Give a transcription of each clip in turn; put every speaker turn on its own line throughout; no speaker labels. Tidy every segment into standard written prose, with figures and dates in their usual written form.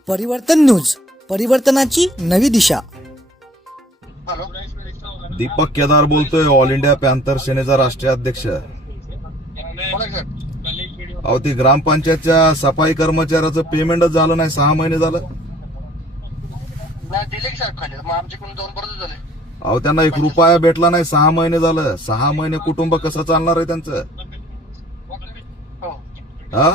परिवर्तन न्यूज, परिवर्तनाची नवी दिशा.
हॅलो.
दीपक केदार बोलतोय, ऑल इंडिया पॅन्थर सेनेचा राष्ट्रीय अध्यक्ष.
बोला की सर.
अहो, ती ग्रामपंचायतच्या सफाई कर्मचाऱ्याचं पेमेंटच झालं नाही, 6 महिने झालं.
नाही दिले की साहेब खाली, मग आमच्याकडून 2 वर्ष झाले.
अहो, त्यांना 1 रुपया भेटला नाही, 6 महिने झालं. 6 महिने कुटुंब कसं चालणार आहे त्यांचं?
हो.
हा,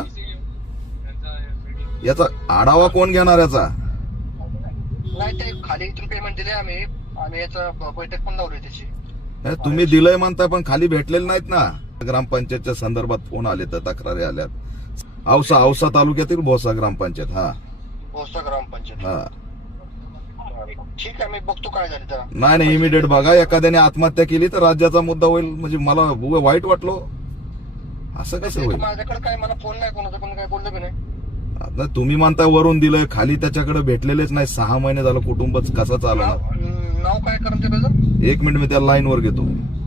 याचा आढावा कोण घेणार याचा?
नाही ते खाली इथून पेमेंट दिले आम्ही याचं बैठक पण लावली त्याची.
हे तुम्ही दिलंय म्हणताय, पण खाली भेटलेले नाहीत ना. ग्रामपंचायतच्या संदर्भात फोन आले तर तक्रारी आल्यात. औसा तालुक्यातील भोसा ग्रामपंचायत. हा
भोसा ग्रामपंचायत.
हा,
ठीक आहे, मी बघतो काय झालं जरा.
नाही इमिडिएट बघा. एखाद्याने आत्महत्या केली तर राज्याचा मुद्दा होईल. म्हणजे मला वाईट वाटलो. असं कसं होईल?
माझ्याकडे काय, मला फोन नाही कोणाचा, पण काय बोललं की नाही.
आता तुम्ही म्हणताय वरून दिलंय, खाली त्याच्याकडे भेटलेलेच नाही. 6 महिने झालं, कुटुंबच कसं चालणार?
नाव काय करून ते त्याचं?
1 मिनिट, मी त्या लाईन वर घेतो.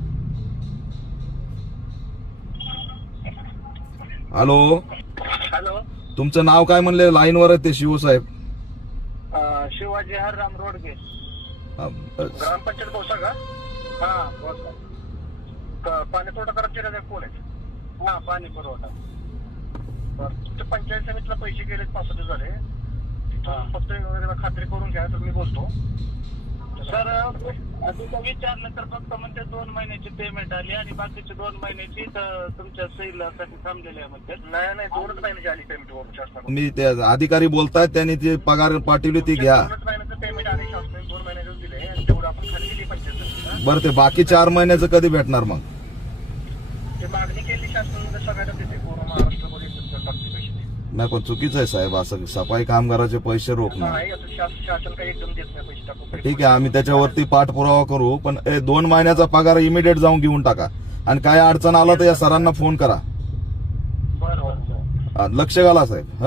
Hello,
hello.
तुमचं नाव काय म्हणले? लाईन वर आहे ते शिवसाहेब.
शिवाजी हरराम रोडगे, ग्रामपंचायत भोसा का? हा भोसा. पाणी पुरवठा कर्मचारी कोण आहे? हा, पाणी पुरवठा. तुमच्या पंचायत समितीला पैसे गेले 65 झाले. फक्त वगैरे खात्री करून घ्या, तर मी बोलतो.
सर तिथं विचारलं तर फक्त म्हणजे 2 महिन्याची पेमेंट आली आणि बाकीची 2 महिन्याची तुमच्या सहीसाठी थांबलेली आहे म्हणजे.
नाही 2च महिन्याची आली पेमेंट.
मी ते अधिकारी बोलतायत, त्यांनी ती पगार पाठवली ती घ्या.
2च महिन्याचं पेमेंट आले शासनाने, 2 महिन्याचं दिले आणि तेवढं आपण खाली दिली पंचायत समितीला.
बरं, ते बाकी 4 महिन्याचं कधी भेटणार मग?
ते मागणी केली शासनाने, सगळ्यांना देते. पूर्ण महाराष्ट्रामध्ये टाकते पैसे.
नाही, पण चुकीचं आहे साहेब. असं सफाई कामगाराचे पैसे रोखणं.
नाही, असं शासन काही एकदम देत नाही पैसे टाकून.
ठीक आहे, आम्ही त्याच्यावरती पाठपुरावा करू. पण 2 महिन्याचा पगार इमिडिएट जाऊन घेऊन टाका. आणि काय अडचण आला तर या सरांना फोन करा.
बरं.
लक्ष घाला साहेब.